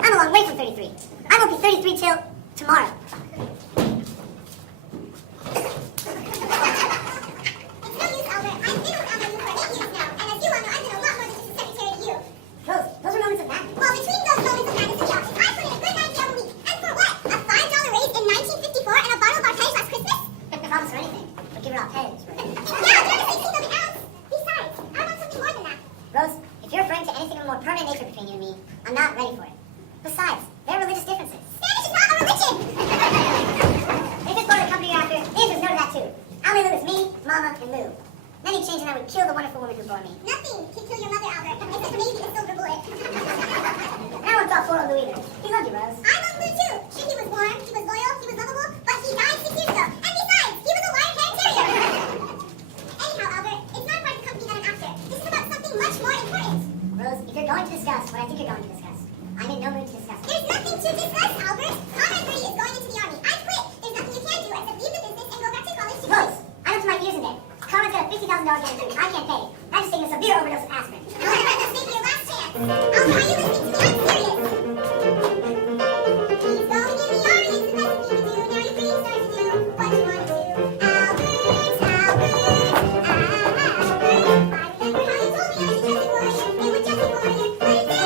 I'm a long way from 33. I won't be 33 till tomorrow. If you're referring to anything of a more permanent nature between you and me, I'm not ready for it. Besides, there are religious differences. Spanish is not a religion! If it's going to accompany you after, the answer's no to that too. I only live with me, Mama, and Lou. Then he'd change and I would kill the wonderful woman who bore me. Nothing can kill your mother, Albert, except maybe the silver bullet. And I won't talk for Lou either. He loved you, Rose. I love Lou too. Sure, he was warm, he was loyal, he was lovable, but he died 6 years ago. And besides, he was a wire-haired terrier. Anyhow, Albert, it's not about the company that I'm after. This is about something much more important. Rose, if you're going to discuss what I think you're going to discuss, I'm in no mood to discuss it. There's nothing to discuss, Albert. Conrad Brady is going into the army. I quit. There's nothing you can do except leave the business and go back to college to Rose, I'm up to my ears in debt. Conrad's got a $50,000 guarantee. I can't pay. I'm just taking a severe overdose of aspirin. Albert, this may be your last chance. Albert, are you listening to me? I'm serious. He's going in the army. It's the best thing you can do. Now your brain starts to do what you want to do. Albert, Albert, I remember how you told me I should trust a warrior. They were just a warrior. But it's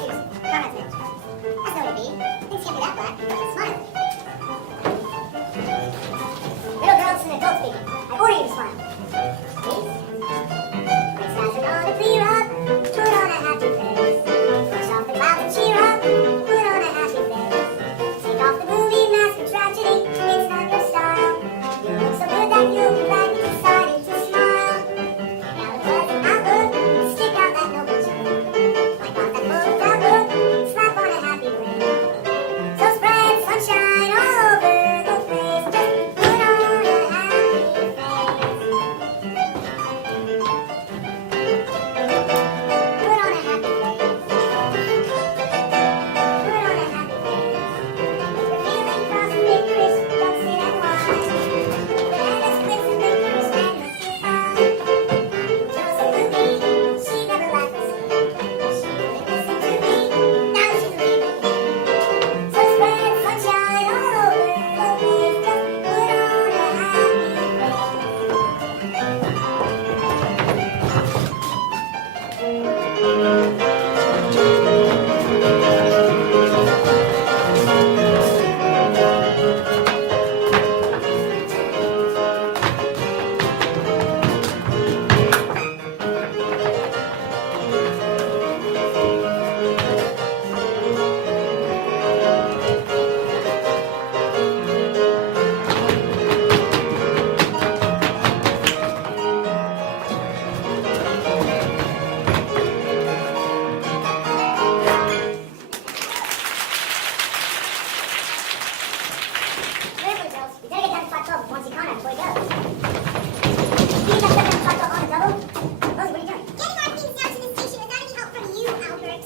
cheers. Conrad's name. That's no way to be. Things can't be that black. Smile. Little girls and adults speaking. I order you to smile. Please. Next class we're gonna clear up. Put on a happy face. Brush off the clouds and cheer up. Put on a happy face. Take off the movie mask of tragedy. It's not your style. You look so good that you'll be right decided to smile. Now the pleasant outlook. Stick out that noble chin. Wipe off that bold outlook. Slap on a happy grin. So spread sunshine all over the place. Just put on a happy face. Put on a happy face. Put on a happy face. If you're feeling cross and licorice, don't sit and whine. Banana splits and licorice and let's get high. Joseph Louis, she never laughed at me. She wouldn't listen to me. Now she's leaving me. So spread sunshine all over the place. Just put on a happy face. Careful, girls. You better get down to flat 12 before you see Conrad before he goes. You got stuck down to flat 12 on the double? Rose, what are you doing? Getting our things down to the station without any help from you, Albert.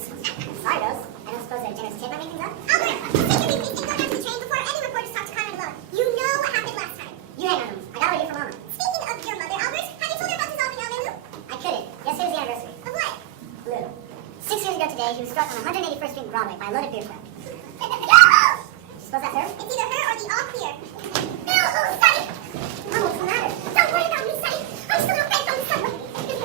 Sorry, Rose. I don't suppose they're generous tip I make things up? Albert, take your meeting and go down to the train before any reporters talk to Conrad alone. You know what happened last time. You hang on, Rose. I gotta wait here for Mama. Speaking of your mother, Albert, have you told her about dissolving LA Loop? I couldn't. Yesterday's the anniversary. Of what? Lou. 6 years ago today, he was struck on 181st Street in Broadway by a loaded beer truck. Suppose that's her? It's either her or the all clear. No, Sonny! Mama, what's the matter? Don't worry about me, Sonny. I'm still okay from the subway.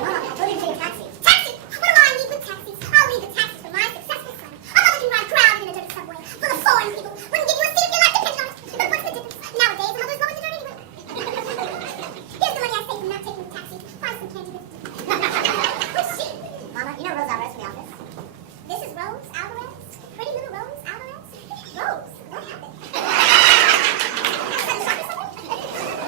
Mama, I told you to take a taxi. Taxi! What do I need with taxis? I'll leave the taxis for my successful son. I'm not looking ride crowds in a dirty subway full of foreign people. Wouldn't give you a seat if your life depended on it. But what's the difference? Nowadays, the mother's going to dirt anyway. Here's the money I saved from not taking the taxi. Buy some candy with it. Who's she? Mama, you know Rose Alvarez from the office? This is Rose Alvarez? Pretty little Rose Alvarez? Rose, what happened?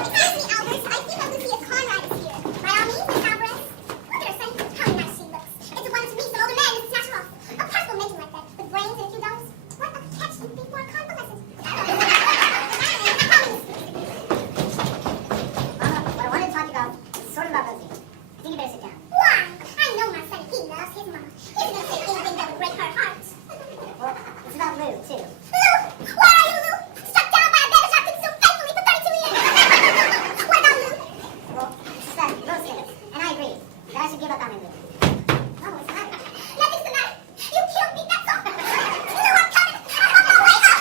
Excuse me, Albert. I think Lucia Conrad is here. By all means, Miss Alvarez. Look at her, Sonny. How nice she looks. It's a wonder to meet some older man, Mrs. Tasheroff. A possible making like that, with brains and a few dollars. What a catch you'd be for a convalescent. Mama, what I wanted to talk to you about is sort of about Rosie. I think you better sit down. Why? I know my Sonny. He loves his mama. He isn't going to say anything that would break her heart. Well, it's about Lou, too. Lou! Where are you, Lou? Struck down by a beggar shot consumed faithfully for 32 years. What about Lou? Well, it's just that Rose thinks, and I agree, that I should give up on my Lou. Mama, what's the matter? Nothing's the matter. You killed me, that's all. Lou, I'm coming. I'm on my way up.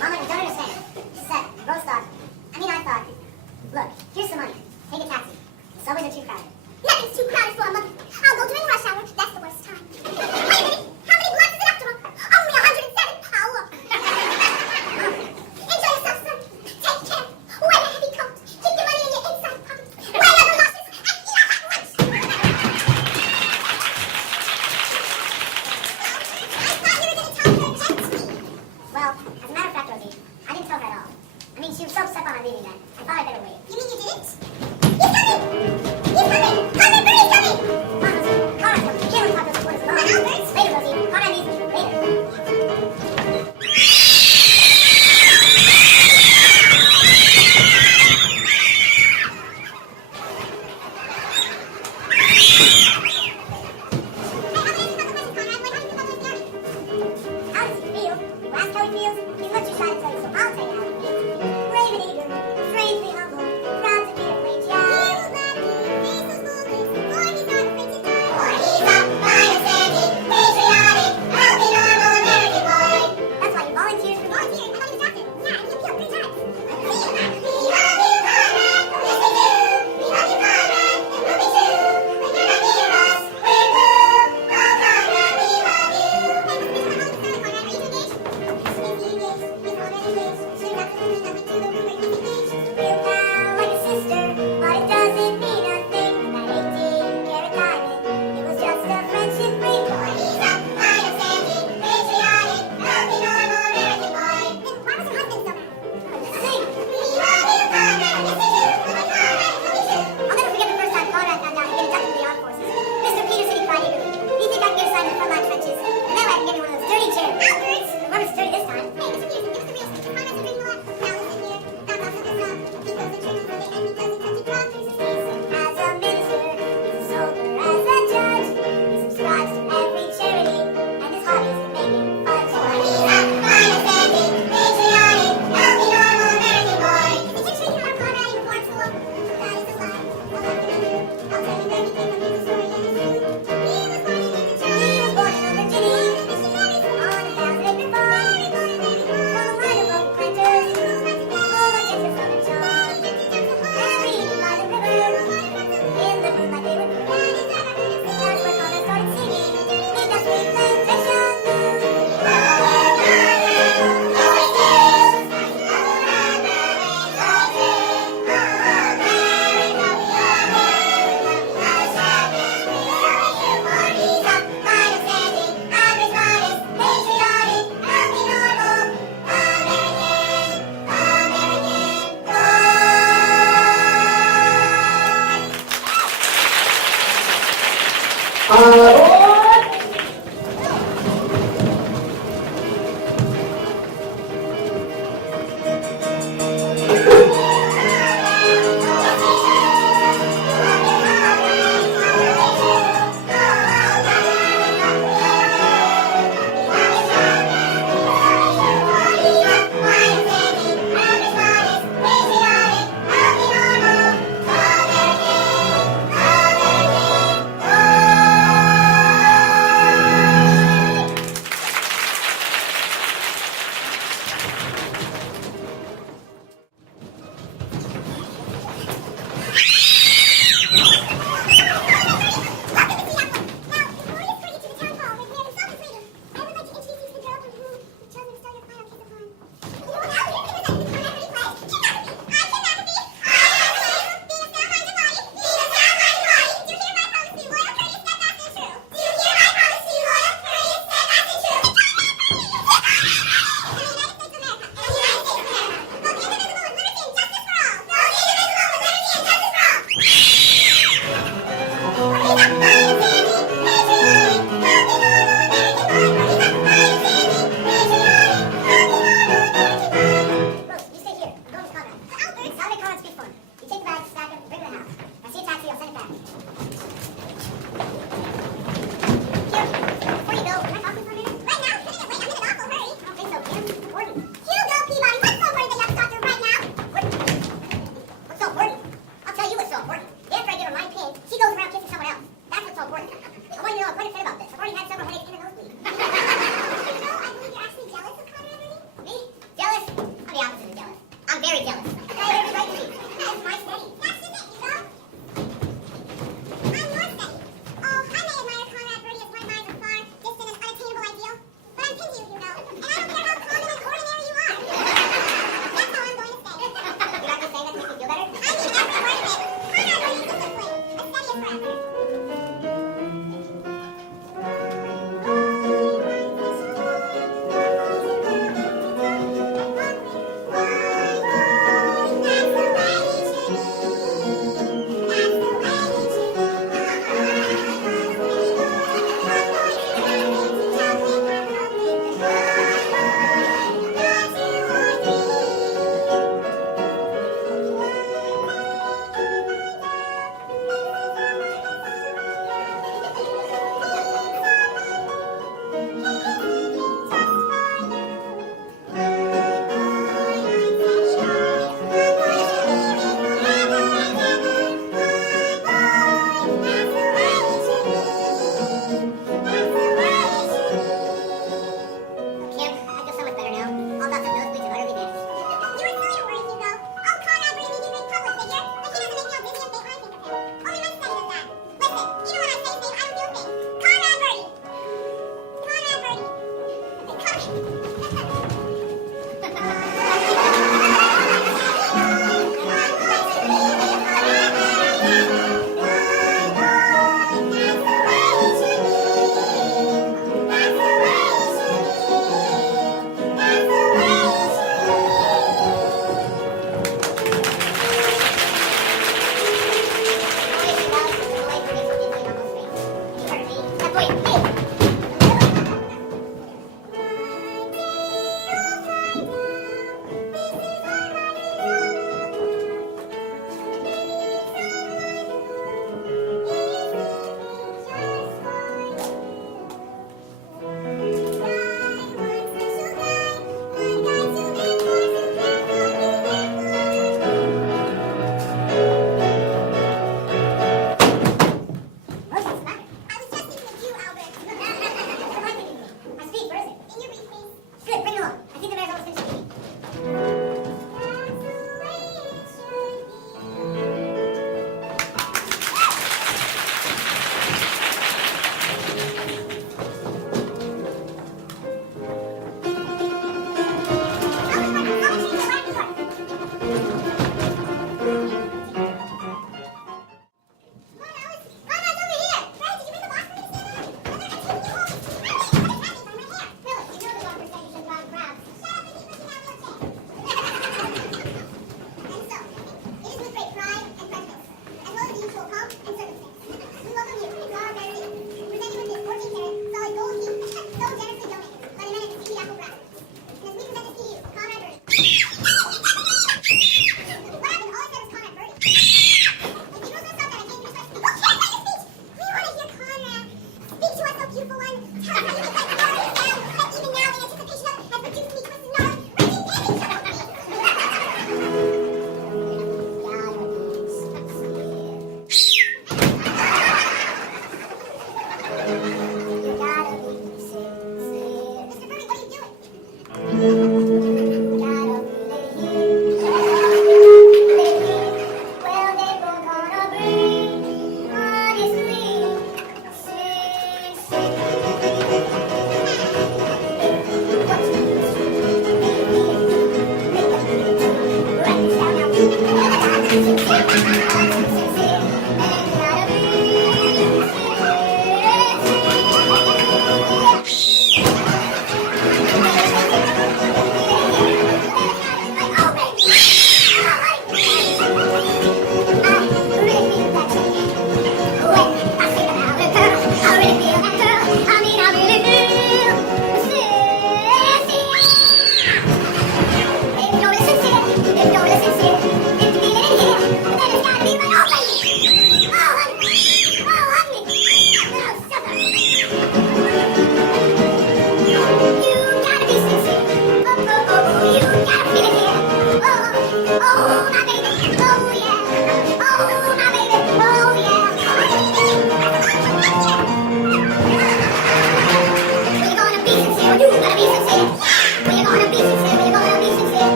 Mama, you don't understand. It's just that Rose thought, I thought, look, here's some money. Take a taxi. The subways are too crowded. Nothing's too crowded for a mother. I'll go during rush hour. That's the worst time. Wait a minute. How many blocks is it after all? Only 107. I'll walk. Enjoy yourself, son. Take care. Wear a heavy coat. Keep your money in your inside pocket. Wear leather lashes and eat a hot lunch. I thought you were going to tell her against me. Well, as a matter of fact, Rosie, I didn't tell her at all. I mean, she was so upset by my leaving that I thought I'd better wait. You mean you didn't? He's coming. He's coming. Albert, Birdie's coming. Come on, Rosie. Conrad's coming. You can't let talk those reporters alone. But Albert. Later, Rosie. Conrad needs me. Later. How does he feel? You ask how he feels? He's let you try to tell you, so I'll tell you how he feels. Brave and eager, strangely humble, proud to be a plain child. That's why you volunteered for me.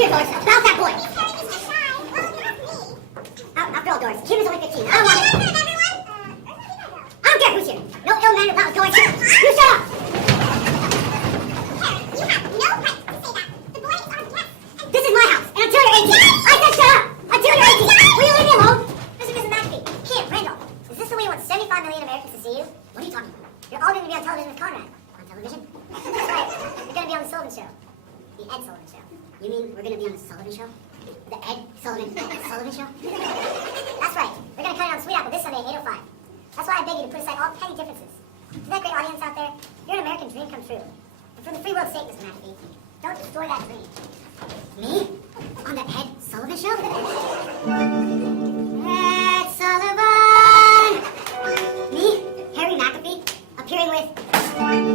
here, Doris. About that boy. He's very Mr. Shy. Well, if you ask me. After all, Doris, Kim is only 15. I don't want it. Everyone? I don't care who's here. No ill-mannered about Doris. You shut up. Harry, you have no right to say that. The boy is our guest. This is my house, and until you're 18, I said shut up. Until you're 18, will you leave me alone? Listen, Mrs. McAfee. Kim, Randall, is this the way you want 75 million Americans to see you? What are you talking about? You're all going to be on television with Conrad. On television? That's right. You're going to be on the Sullivan Show. The Ed Sullivan Show. You mean we're going to be on the Sullivan Show? The Ed Sullivan Show? That's right. We're going to cut it on Sweet Apple this Sunday at 8:05. That's why I beg you to put aside all petty differences. To that great audience out there, you're an American dream come true. And for the free world's sake, Mr. McAfee, don't destroy that dream. Me? On the Ed Sullivan Show? Ed Sullivan! Me, Harry McAfee, appearing with Ed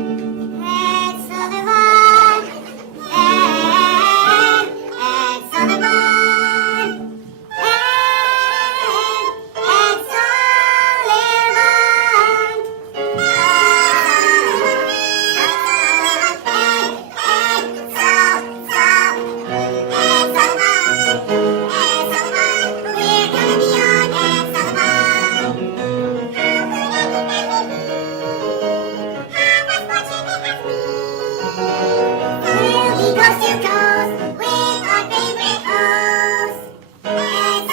Sullivan! Ed Sullivan! Ed We'll be coast to coast with our favorite host, Ed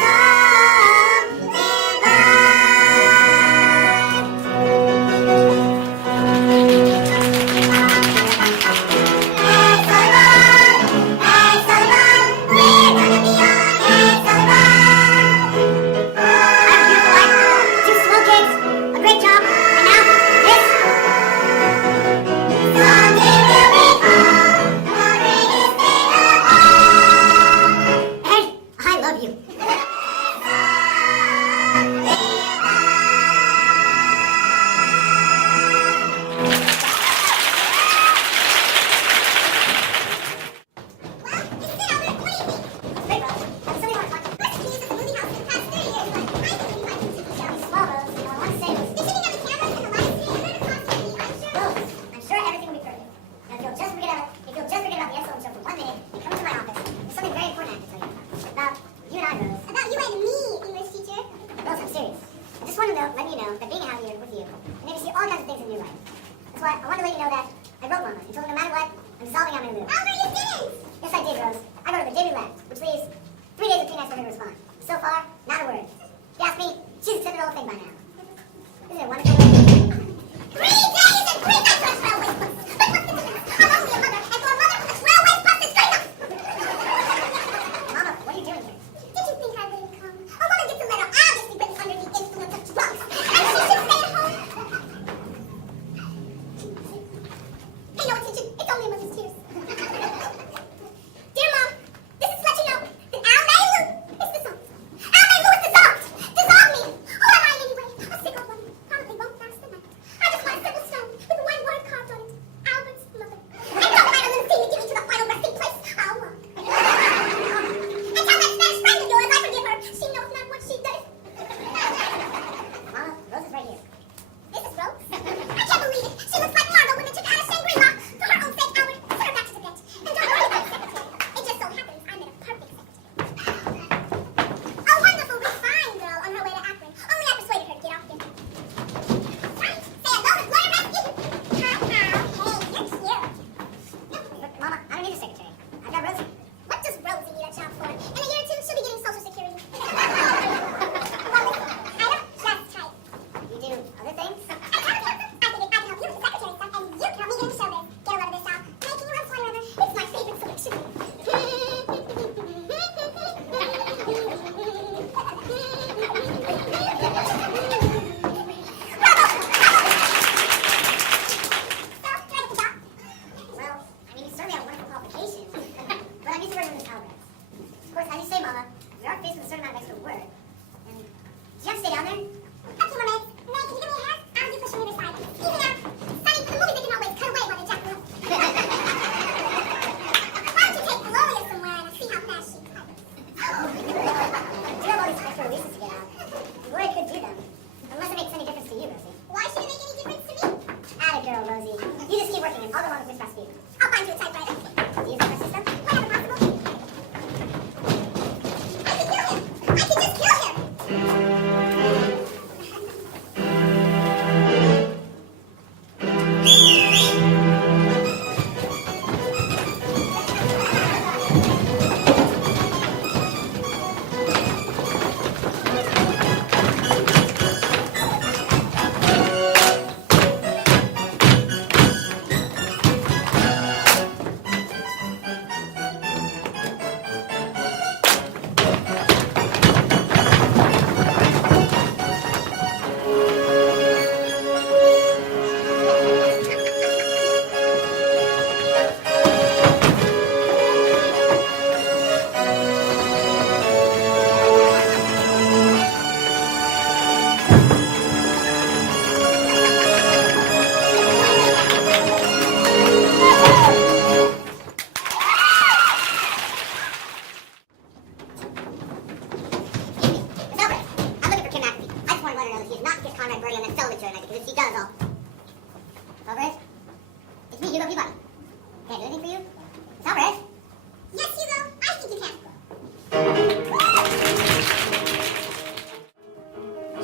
I'll find you a typewriter. Do you think my system? Whatever possible. It's Alfred. Yes, Hugo. I think you can.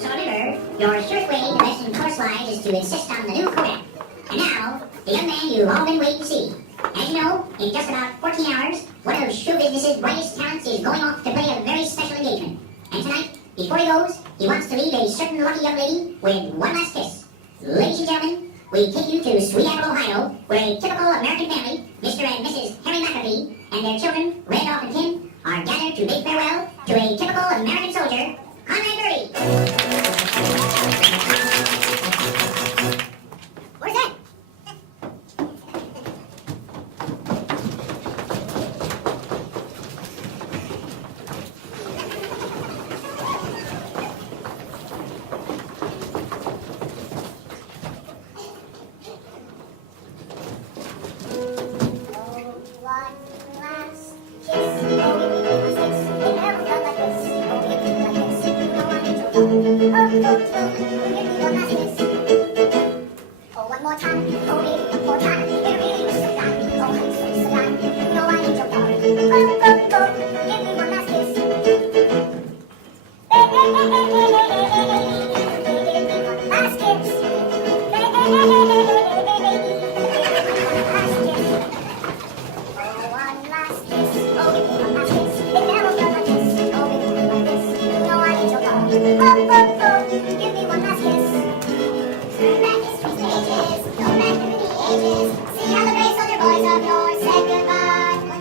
So remember, your surest way to lessen color slides is to insist on the new Kodak. And now, the young man you've all been waiting to see. As you know, in just about 14 hours, one of show business's brightest talents is going off to play a very special engagement. And tonight, before he goes, he wants to leave a certain lucky young lady with one last kiss. Ladies and gentlemen, we take you to Sweet Apple, Ohio, where a typical American family, Mr. and Mrs. Harry McAfee, and their children, Randolph and Tim, are gathered to bid farewell to a typical American soldier, Conrad Birdie. Where's that? One more time, oh baby, one more time. It really was so fine. Oh, honey, so sublime. You know I need your love. Oh, give me one last kiss. Give me one last kiss. Oh, one last kiss. Oh, give me one last kiss. It never felt like this. Oh, give me one last kiss. You know I need your love. Oh, give me one last kiss. Turn back history's pages, go back through the ages. See how the brave soldier boys of yore said goodbye. When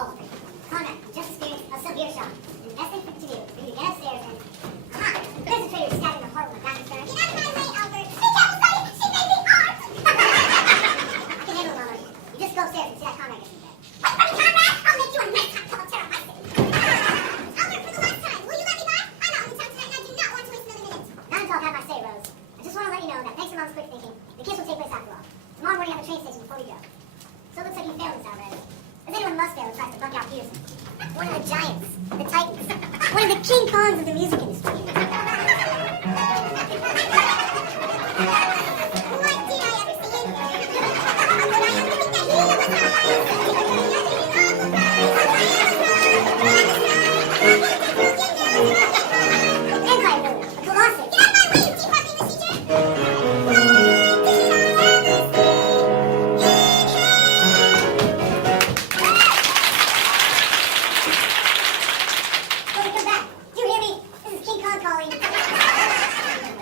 Oh, Conrad, you just experienced a severe shock. The best thing to do for you to get upstairs and... Aha! There's a traitor stabbing the heart with a back and stern. Get out of my way, Albert. Be careful, buddy. She may be armed. I can handle it, Mama. You just go upstairs and see that Conrad gets in bed. Wait for me, Conrad. I'll make you a nice hot cup of tea on my city. Albert, for the last time, will you let me by? I'm out in town tonight and I do not want to waste another minute. Not until I've had my say, Rose. I just want to let you know that thanks to Mom's quick thinking, the kiss will take place after all. Tomorrow morning at the train station before we go. So it looks like you failed this, Alvarez. As anyone must fail who tries to bunk out Peterson. One of the giants, the titans, one of the King Kongs of the music industry. What did I ever say in here? But I am giving that he was Empire builder, a colossus. Get out of my way, you departing procedure! Rosie, come back. Do you hear me? This is King Kong calling.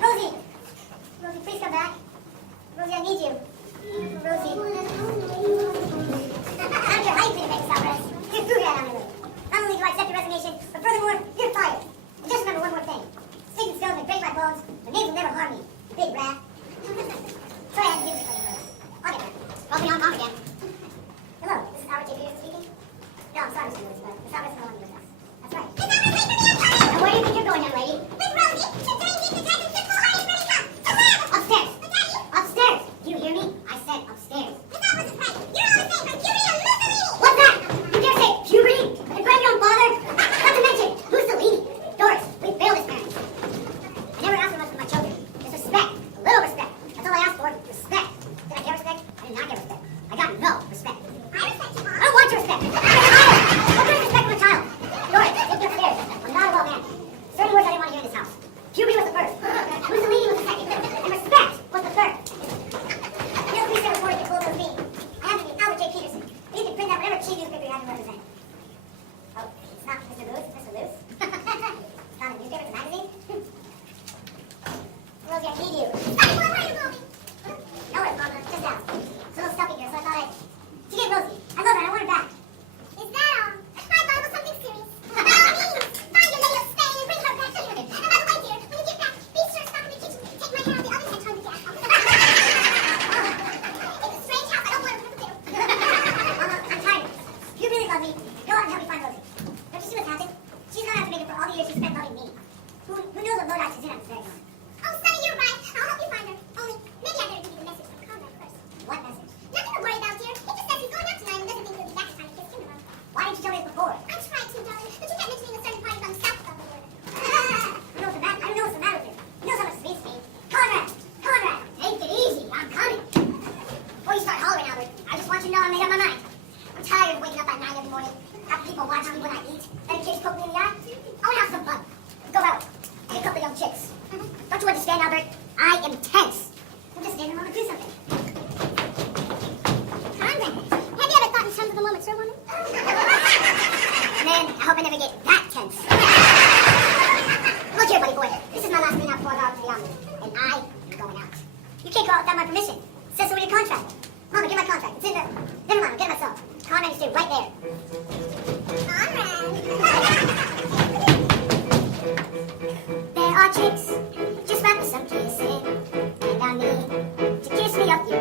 Rosie. Rosie, please come back. Rosie, I need you. Rosie. I don't care how you think it makes Alvarez. You're through here, Alvarez. Not only do I accept your resignation, but furthermore, you're fired. And just remember one more thing. Sticking stones may break my bones, but names will never harm me. You big rat. Sorry I had to do this for you, Rose. I'll get back. I'll be on mom again. Hello, this is Albert J. Peterson speaking. No, I'm sorry, Mr. Lewis, but Mr. Alvarez is no longer with us. That's right. Now, where do you think you're going, young lady? With Rosie, to join the detective to full high ready come. To where? Upstairs. But Daddy, Upstairs. Do you hear me? I said upstairs. Miss Alvarez is right. You're always saying I'm puberty and Mussolini. What's that? You dare say puberty? And grab your own father? Not to mention Mussolini. Doris, we failed as parents. I never asked for much from my children. Just respect. A little respect. That's all I asked for. Respect. Did I get respect? I did not get respect. I got no respect. I respect you, I Mom. don't want your respect. I get tired. What kind of respect from a child? Doris, take your stairs. I'm not a well man. Certain words I didn't want to hear in this house. Puberty was the first. Mussolini was the second. And respect was the third. Your police have reported the clothes of me. I have to be Albert J. Peterson. You can print out whatever cheap newspaper you have to represent. Oh, it's not Mr. Lewis, it's Mr. Lewis. It's not a newspaper, it's a magazine. Rosie, I need you. Daddy, where are you moving? Nowhere, Mama, just out. It's a little stuffy here, so I thought I'd... To get Rosie. I love her, I want her back. Is that all? I thought it was something serious. By all means, find your lady of Spain and bring her back here. And by the way, dear, when you get back, be sure to stop in the kitchen. Take my hand on the other hand, turn the gas off. It's a strange house. I don't want to live there. Mama, I'm tired of this. You really love me. Go out and help me find Rosie. Don't you see what's happened? She's gonna have to make it for all the years she spent loving me. Who knows what load she's in at this very moment? Oh, Sonny, you're right. I'll help you find her. Only, maybe I better give you the message from Conrad first. What message? Nothing to worry about, dear. He just says he's going out tonight and doesn't think he'll be back in time to kiss Kimberly. Why didn't you tell me this before? I tried to, darling, but you kept mentioning a certain party on the south of the border. You know what's the matter? I don't know what's the matter with you. You know how much it means to me. Conrad! Conrad! Take it easy. I'm coming. Before you start hollering, Albert, I just want you to know I made up my mind. I'm tired of waking up at 9 every morning, have people watching me when I eat, letting kids poke me in the eye. I want to have some fun. Go out. Get a couple of young chicks. Don't you understand, Albert? I am tense. I'm just standing around to do something. Conrad, have you ever thought in terms of the moment, sir, woman? Man, I hope I never get that tense. Look here, buddy boy. This is my last thing out before I go out to the office. And I am going out. You can't go out without my permission. It says so in your contract. Mama, get my contract. It's in there. Never mind, I'll get it myself. Conrad, you stay right there. Conrad. There are chicks just wrapped with some kissing. And I need to kiss me up your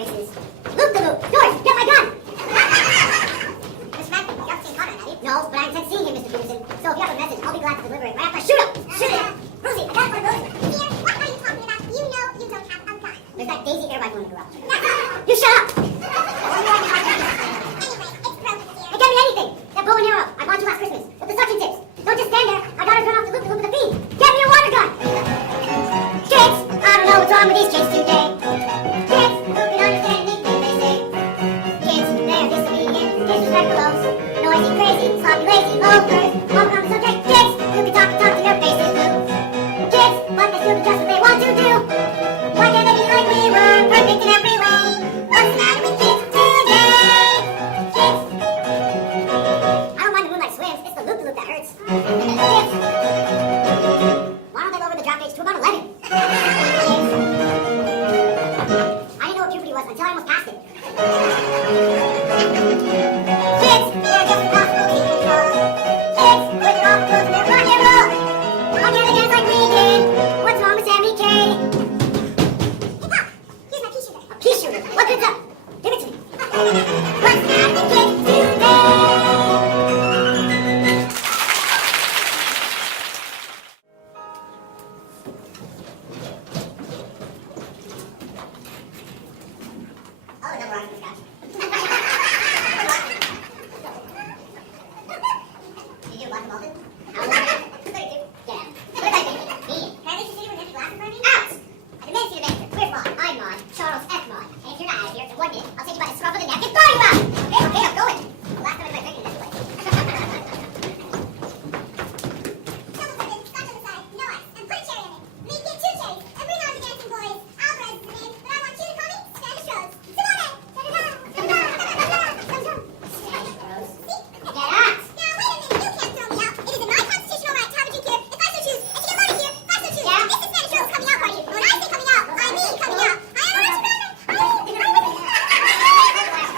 races. Loop the loop. Doris, get my gun! Mr. Mack, you haven't seen Conrad, have you? No, but I intend seeing him, Mr. Peterson. So if you have a message, I'll be glad to deliver it right after I shoot him! Shoot him! Rosie, I got it for Rosie. Dear, what are you talking about? You know you don't have a gun. There's that Daisy air rifle in the garage. You shut up! Anyway, it's broken, dear. It can be anything. That bow and arrow I bought you last Christmas with the suction tips. Don't just stand there. Our daughters run off to loop the loop with a beam. Get me a water gun! Kids, I don't know what's wrong with these kids today. Kids, who can understand anything they say. Kids, they're disobedient, disrespect the lows. Noisy, crazy, sloppy, lazy, loafers. All around the subject, kids, who can talk to your faces blue. Kids, but they still do just what they want to do. Why can't they be like we were, perfect in every way? What's the matter with kids today? Kids, I don't mind the moonlight swims, it's the loop-de-loop that hurts. Kids, why don't they lower the drop gauge to about 11? Kids, I didn't know what puberty was until I almost passed it. Kids, they're just impossible to control. Kids, with their awful clothes and their rock and roll. Why can't they dance like we did? What's wrong with Sammy K? Hey, Pop, here's my pea shooter. A pea shooter? What good's up? Give it to me. What's the matter with kids today? Oh, another rock from scotch. You do lots of Malton? How old are you? 32. Get out. What about you? Me. Can I let you sit here with empty glasses for me? Out! I demand you to answer. Where's Maud? I'm Maud. Charles F. Maud. And if you're not out of here in 1 minute, I'll take you by the scruff of the neck and throw you out! Okay, okay, I'm going. The last time I was drinking, that's the way. Double bourbon, scotch on the side, no ice, and put a cherry in it. Make it 2 cherries, and bring on the dancing boys. Alvarez is the name, but I want you to call me Spanish Rose. Simone! Spanish Rose. See? Get out! Now, wait a minute, you can't throw me out. It is in my constitutional right to have a drink here, if I so choose, and to get loaded here, if I so choose. Yeah? This is Spanish Rose coming out party. And when I say coming out, I mean coming out. I am a Russian rabbit.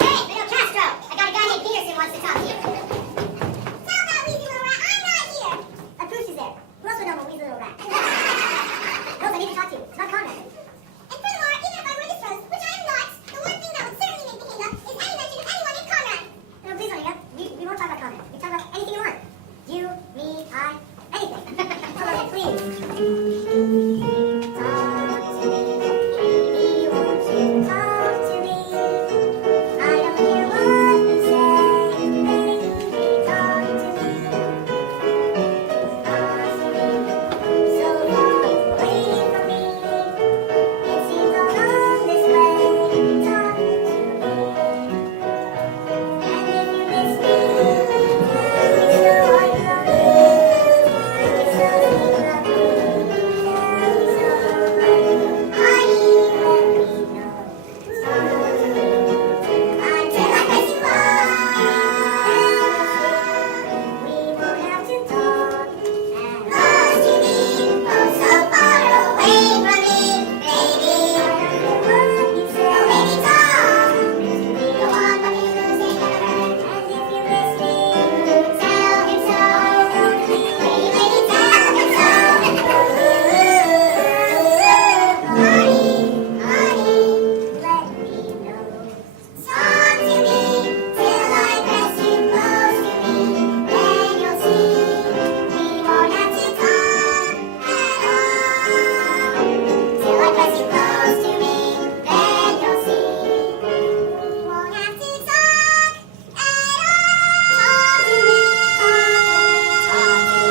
Hey, Fidel Castro! I got a guy named Peterson wants to talk to you. Tell that weasy little rat I'm not here. A goose is there. Who else would know a weasel little rat? Rose, I need to talk to you. It's not Conrad. And furthermore, even if I were this Rose, which I am not, the one thing that would certainly make me hang up is any mention of anyone named Conrad. No, please don't hang up. We won't talk about Conrad. We talk about anything you want. You, me, I, anything. Conrad, please. Talk to me, baby, won't you talk to me? I don't hear what you say, baby, talk to me. Talk to me, so far away from me. It seems all on this way. Talk to me. And if you miss me, tell me so I love you. Tell me so you love me. Tell me so I need let me know. Talk to me until I press you off. We won't have to talk at Lost to me, oh so far away from me, baby. all. What you say, Oh baby, talk. we Go on, but you losing her. and if you miss me, Tell him so. Lady, lady, tell him so. Honey, honey, let me know. talk to me till I press you close to me. Then you'll see we won't have to talk at all. Till I press you close to me, then you'll see we won't have to talk at all. Talk to me, talk to me.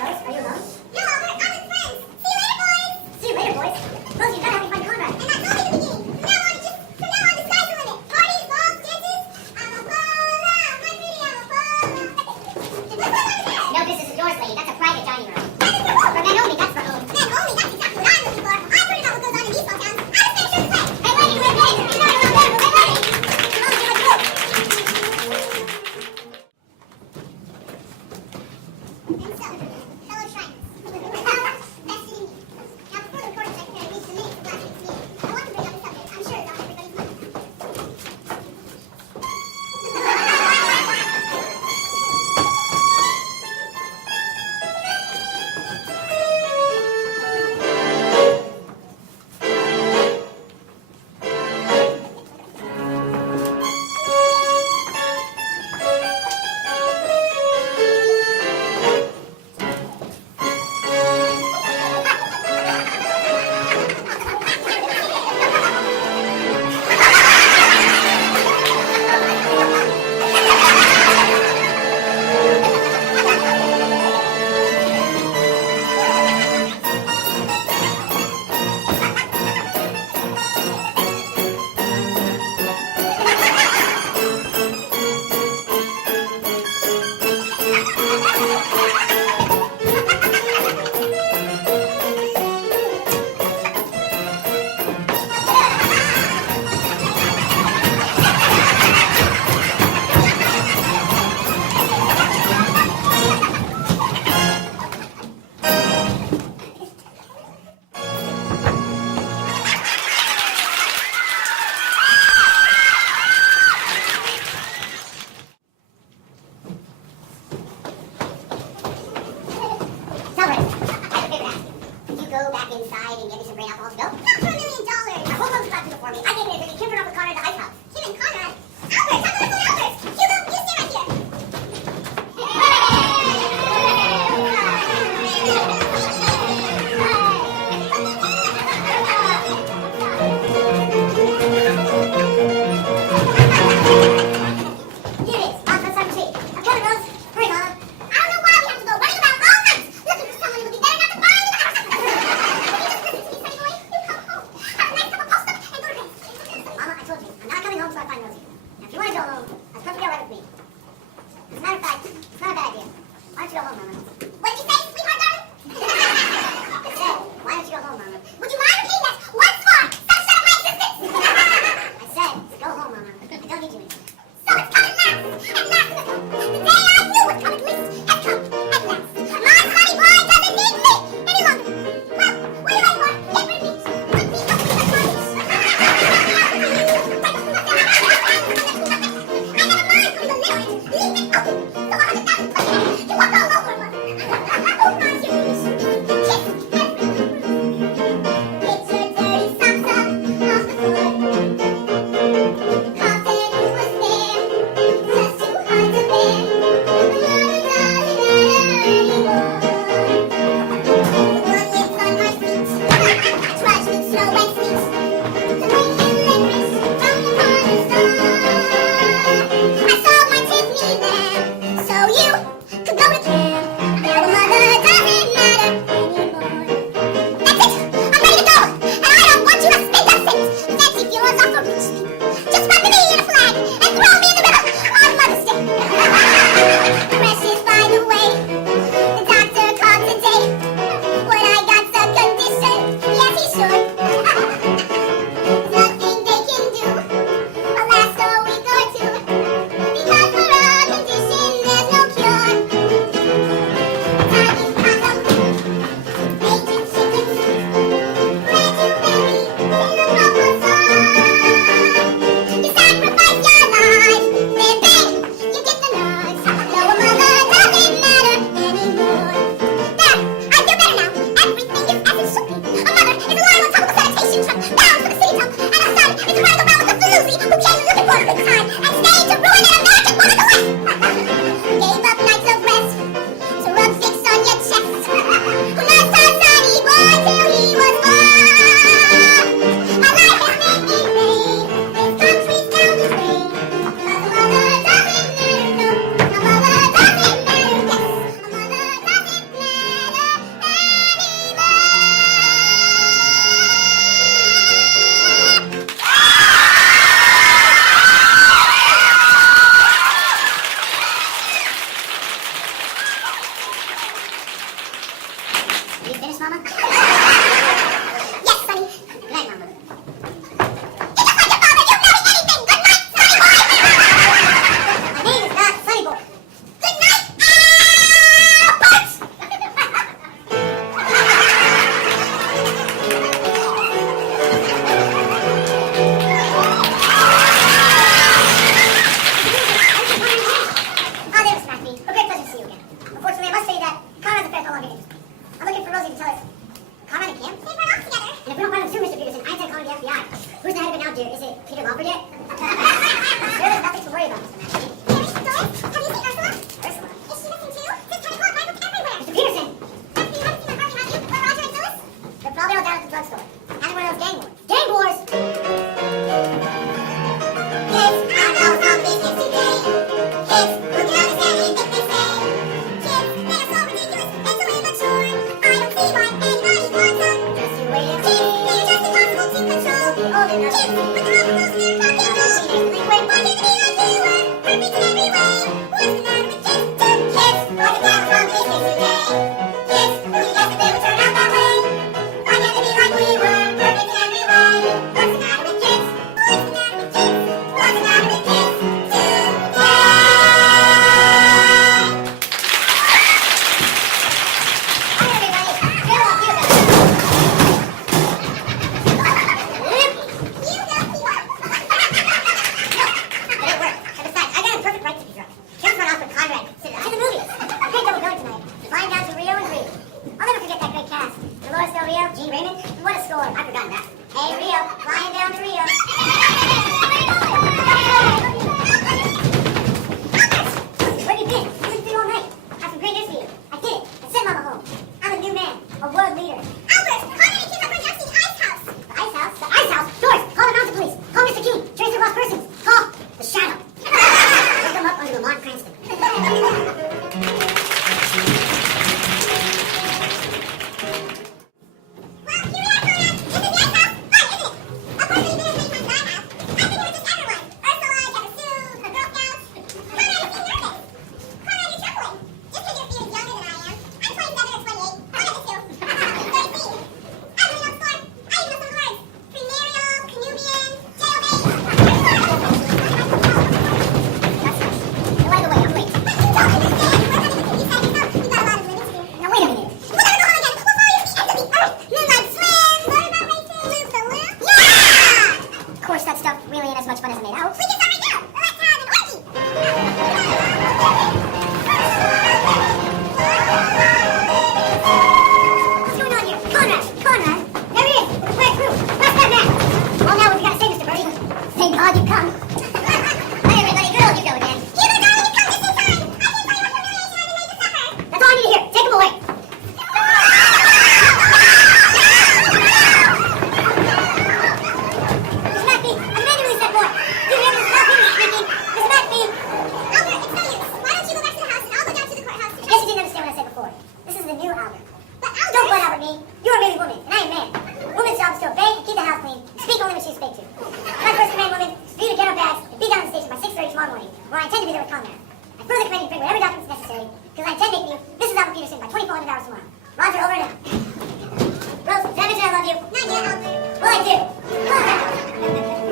Rose, are you alone? No, Albert, I'm with friends. See you later, boys. See you later, boys. Rose, you gotta help me find Conrad. And that's only the beginning. From now on, the sky's the limit. Parties, balls, dances. I'm a baller, my pretty, I'm a baller. What's going on there? No, this is yours, lady. That's a private dining room. That is for who? For men only, that's for home. Men only, that's exactly what I'm looking for. I'm pretty about what goes on in these small towns. I'm a Spanish Rose play. Hey, lady, wait, wait. You're not allowed there. Hey, lady. Oh, give us a look. And so, fellow Shriners, without vested in me. Now, before the recording secretary reads the minutes of last week's meeting, I want to bring up a subject I'm sure is on everybody's mind. You finished, Mama? Yes, Sonny. Good night, Mama. You're just like your father. You know anything. Good night, Sonny boy. My name is not Sonny Boy. Good night, Albert. Oh, there, Mr. McAfee. A great pleasure to see you again. Unfortunately, I must say that Conrad's affair no longer interests me. I'm looking for Rosie to tell us. Conrad and Cam? They run off together. And if we don't find them soon, Mr. Peterson, I intend calling the FBI. Who's the head of it now, dear? Is it Peter Lawford yet? There is nothing to worry about, Mr. McAfee. Harry, Doris, have you seen Ursula? Ursula? Is she missing too? This kind of blood right everywhere. Mr. Peterson! Matthew, you haven't seen my party, have you? Or Roger and Phyllis? They're probably all down at the drugstore. Having one of those gang wars. Gang wars! Kids, I know some business today. Kids, who can understand anything they say. Kids, they are so ridiculous and so immature. I don't see why anybody wants them. Just you wait and Kids, see. they are just impossible to control. Old enough. Kids, with the rubber girls in their pockets. Teenage Why can't they be like we were? Perfect in every way. What's the matter with kids? Kids, what is wrong from these kids today? Kids, who you guess that they would turn out that way? Why can't they be like we were? Perfect in every way. What's the matter with kids? What's the matter with kids? What's the matter with kids today? Hi, everybody. Get off, you guys. You know he was. But it worked. And besides, I got a perfect right to be drunk. Cam's run off with Conrad to the movies. Great double billing tonight. Flying down to Rio and Rio. I'll never forget that great cast. Dolores Del Rio, Gene Raymond. What a score. I've forgotten that. Hey, Rio. Flying down to Rio. Albert! Where have you been? You've been through all night. I have some great news for you. I did it. I sent Mama home. I'm a new man. A world leader. Albert, Conrad and kids are going down to the ice house. The ice house? The ice house? Doors! Call the mountain police! Call Mr. King! Trace of lost persons! Call the Shadow! Look them up under Lamont Cranston. Well, here we are, Conrad. This is the ice house. Fun, isn't it? Of course, we've been as many times as I have. I've been here with just everyone. Ursula, Deborah Sue, the Girl Scouts. Conrad, you seem nervous. Conrad, you're trembling. Just because your feet is younger than I am. I'm 27 or 28. One of the two. 33. I really know sport. I even know some of the words. Primarial, Canubian, jailbait. That's nice. Now, by the way, I'm late. But you don't understand. We're coming to you said yourself. You've got a lot of living to do. Now, wait a minute. We'll never go home again. We'll follow your feet into the earth. Moonlight swim. Learn about racing. Loop the loop. Yeah! Of course, that stuff really ain't as much fun as it made out. We can start right now. Let's have an orgy. What's going on here? Conrad! Conrad! There he is! With the flag crew! Where's that man? Well, now what we gotta say, Mr. Birdie? Thank God you come. Hi, everybody. Good old you go again. You were darling, you come just in time. I can tell you what humiliation I've been made to suffer. That's all I need to hear. Take him away. Miss McAfee, I'm ready to release that boy. Do you hear Miss McAfee speaking? Miss McAfee! Albert, it's no use. Why don't you go back to the house and I'll go down to the courthouse to I guess you didn't understand what I said before. This is the new Albert. But Albert... Don't butt Albert me. You're a married woman, and I am man. Woman's job is to obey and keep the house clean, and speak only when she's spoke to. My first command, woman, is for you to get our bags and be down at the station by 6:30 tomorrow morning, where I intend to be there with Conrad. I further command you to bring whatever documents necessary, because I intend making you Mrs. Albert Peterson by 2400 hours tomorrow. Roger, over and out. Rose, did I mention I love you? Not yet, Albert. Well, I do.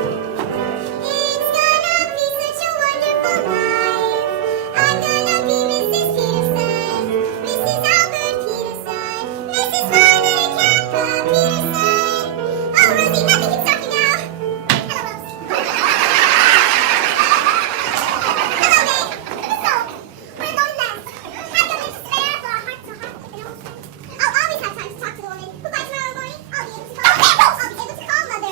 It's gonna be such a wonderful life. I'm gonna be Mrs. Peterson. Mrs. Albert Peterson. Mrs. Mother Kappa Peterson. Oh, Rosie, nothing can stop you now. Hello, Rose. Hello, May. So, we're going last. Have the lips to spare for our hearts to heart with an old friend. I'll always have time to talk to the woman who by tomorrow morning I'll be able to call. I'll be able to call Mother.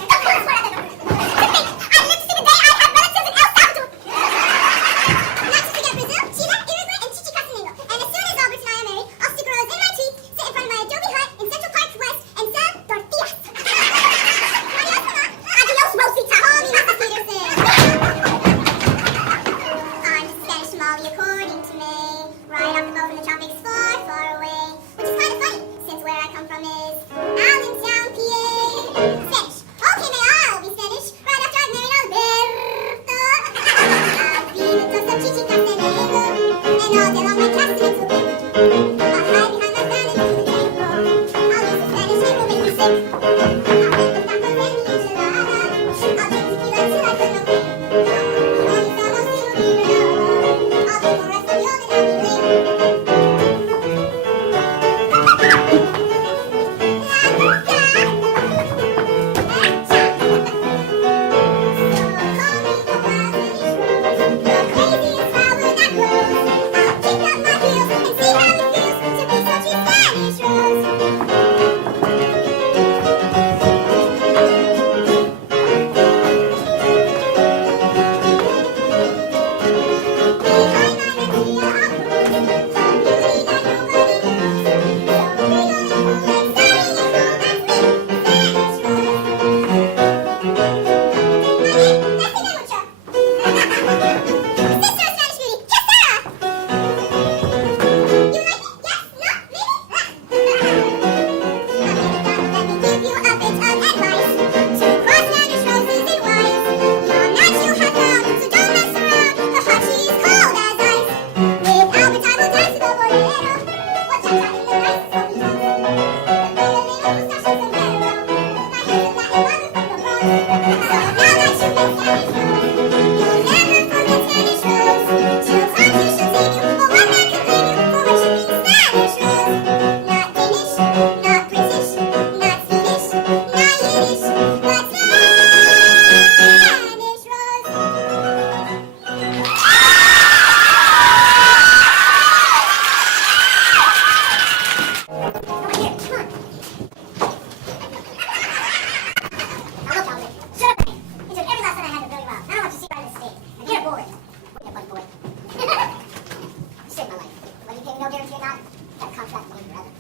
forever.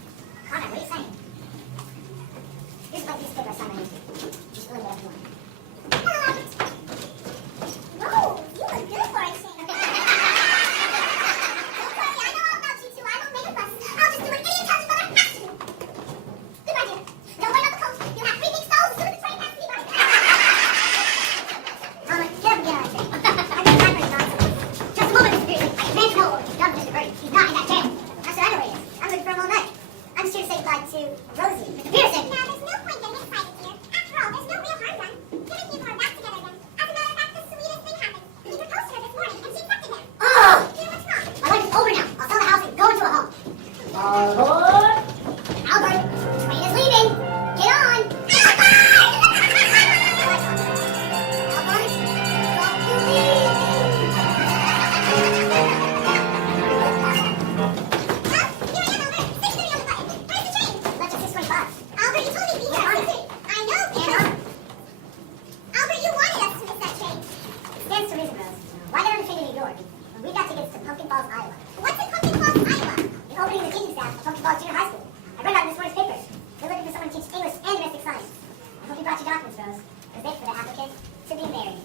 Conrad, what are you saying? Here's a blank piece of paper I signed my name to. Just fill in whatever you want. Hello, Albert. Whoa, you look good for a change. Don't worry, I know all about you two. I won't make a fuss. I'll just do what any intelligent mother has to do. Goodbye, dear. Don't worry about the coat. You'll have 3 big stalls as soon as the train passes me by. Mama, get up and get on that train. I've got time for this nonsense. Just a moment, Mr. Beardsley. I command you no more. He's done with Mr. Birdie. He's not in that jail. I said I know where he is. I'm looking for him all night. I'm just here to say goodbye to Rosie. Mr. Pearson! Now, there's no point getting excited, dear. After all, there's no real harm done. Him and Theodore are back together again. As a matter of fact, the sweetest thing happened. He proposed to her this morning, and she accepted him. Oh! Dear, what's wrong? My life is over now. I'll sell the house and go into a home. Albert! Albert! The train is leaving! Get on! Albert! Albert! Don't you leave! Left at 6:25. Albert, you told me to be here. I know, because... And Albert, you wanted us to miss that train. it stands to reason, Rose. Why get on the train to New York when we got tickets to Pumpkin Falls, Iowa? What's in Pumpkin Falls, Iowa? The opening of the teaching staff at Pumpkin Falls Junior High School. I read about it in this morning's papers. They're looking for someone to teach English and domestic science. I hope you brought your documents, Rose. There's date for the applicant to be married.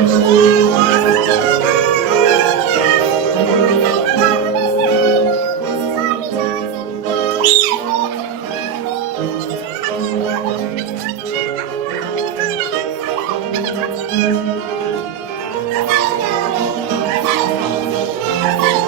Thank you.